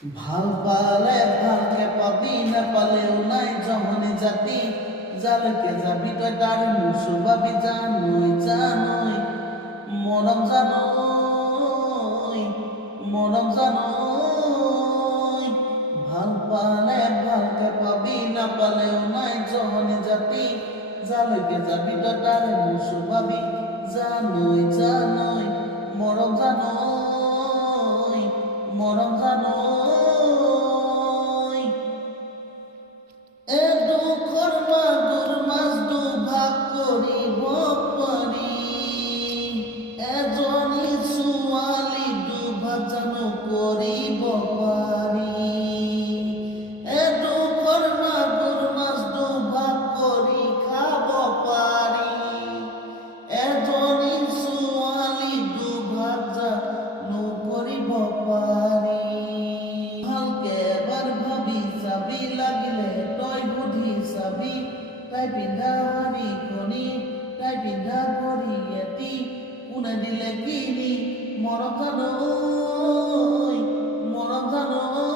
ভাল পালে ভালকে পাবি, নাপালেও নাই জহনি জাতি। যালৈকে যাবি তই তাৰ মোৰ চুবাবি, জানৈ জানৈ মৰম জানৈ মৰম জানৈ। ভাল পালে ভালকে পাবি, নাপালেও নাই জহনি জাতি। যালৈকে যাবি তই তাৰ মোৰ চুবাবি, জানৈ জানৈ মৰম জানৈ মৰম জানৈ। দুখৰ মাগুৰ মাছ দুভাগ কৰিব পাৰি, এজনী ছোৱালী দুভাগ জানো কৰিব পাৰি। দুখৰ মাগুৰ মাছ দুভাগ কৰি খাব পাৰি, এজনী ছোৱালী দুভাগ জানো কৰিব পাৰি। ভালকে এবাৰ ভাবি চাবি, লাগিলে তই বুদ্ধি চাবি। তাই পিন্ধা শাৰীখনি, তাই পিন্ধা ঘড়ী এটি, কোনে দিলে কিনি মৰম জানৈ মৰম জানৈ।